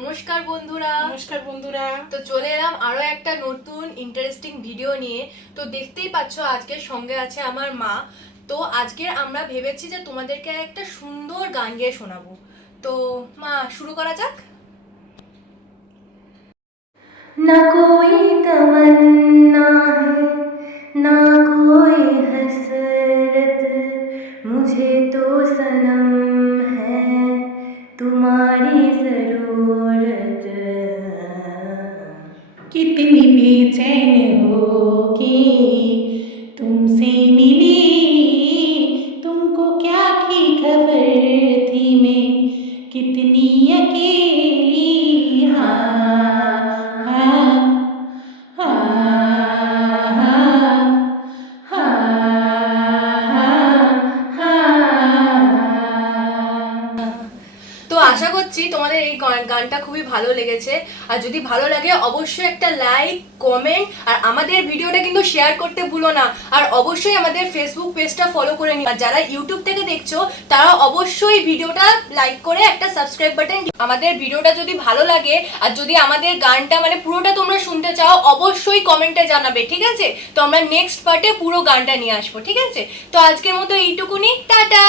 নমস্কার বন্ধুরা। নমস্কার বন্ধুরা। তো চলে এলাম আরো একটা নতুন ইন্টারেস্টিং ভিডিও নিয়ে। তো দেখতেই পাচ্ছ আজকের সঙ্গে আছে আমার মা। তো আজকে আমরা ভেবেছি যে তোমাদেরকে একটা সুন্দর গান গেয়ে শোনাবো। তো মা, শুরু করা যাক। ना कोई तमन्ना है ना कोई हसरत, मुझे तो सनम है तुम्हारी जरूरत। कितनी बेचैन होगी तुमसे मिली, तुमको क्या की खबर थी मैं कितनी अकेली। हाँ हाँ हाँ हाँ তো আশা করছি তোমাদের এই গানটা খুবই ভালো লেগেছে। আর যদি ভালো লাগে অবশ্যই একটা লাইক, কমেন্ট আর আমাদের ভিডিওটা কিন্তু শেয়ার করতে ভুলো না। আর অবশ্যই আমাদের ফেসবুক পেজটা ফলো করে নিও। আর যারা ইউটিউব থেকে দেখছো তারা অবশ্যই ভিডিওটা লাইক করে একটা সাবস্ক্রাইব বাটন। আমাদের ভিডিওটা যদি ভালো লাগে আর যদি আমাদের গানটা মানে পুরোটা তোমরা শুনতে চাও অবশ্যই কমেন্টে জানাবে, ঠিক আছে? তো আমরা নেক্সট পার্টে পুরো গানটা নিয়ে আসবো, ঠিক আছে? তো আজকের মতো এইটুকুনি, টাটা।